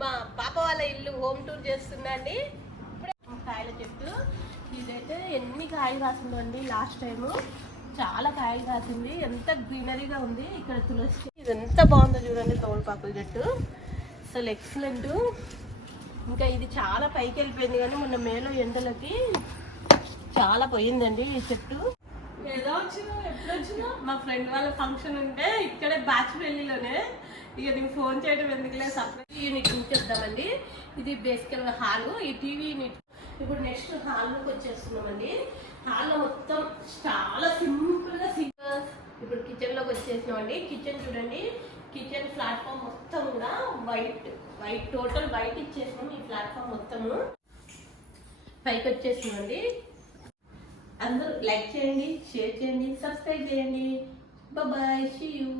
మా పాప వాళ్ళ ఇల్లు హోమ్ టూర్ చేస్తున్నా అండి. ఇప్పుడే కాయల చెట్టు ఇదైతే ఎన్ని కాయలు కాసిందండి. లాస్ట్ టైము చాలా కాయలు కాసింది. ఎంత గ్రీనరీగా ఉంది. ఇక్కడ తులసి ఇది ఎంత బాగుందో చూడండి. తోలపాకుల చెట్టు అసలు ఎక్సలెంట్. ఇంకా ఇది చాలా పైకి వెళ్ళిపోయింది కానీ మొన్న మేలో ఎండలకి చాలా పోయిందండి ఈ చెట్టు. ఏదో వచ్చినా ఎప్పుడు వచ్చినా మా ఫ్రెండ్ వాళ్ళ ఫంక్షన్ ఉంటే ఇక్కడే బాచ్పల్లిలోనే. ఇక నేను ఫోన్ చేయడం ఎందుకులే సర్ప్రైజ్ యూనిట్ చూసేద్దామండి. ఇది బేసికల్ హాల్, ఈ టీవీ యూనిట్. ఇప్పుడు నెక్స్ట్ హాల్లోకి వచ్చేస్తున్నామండి. హాల్లో మొత్తం చాలా సింపుల్గా ఇప్పుడు కిచెన్లోకి వచ్చేసినామండి. కిచెన్ చూడండి, కిచెన్ ప్లాట్ఫామ్ మొత్తం కూడా వైట్ టోటల్ వైట్ ఇచ్చేసినాం. ఈ ప్లాట్ఫామ్ మొత్తము పైకి వచ్చేసినామండి. అందరూ లైక్ చేయండి, షేర్ చేయండి, సబ్స్క్రైబ్ చేయండి. Bye, see you.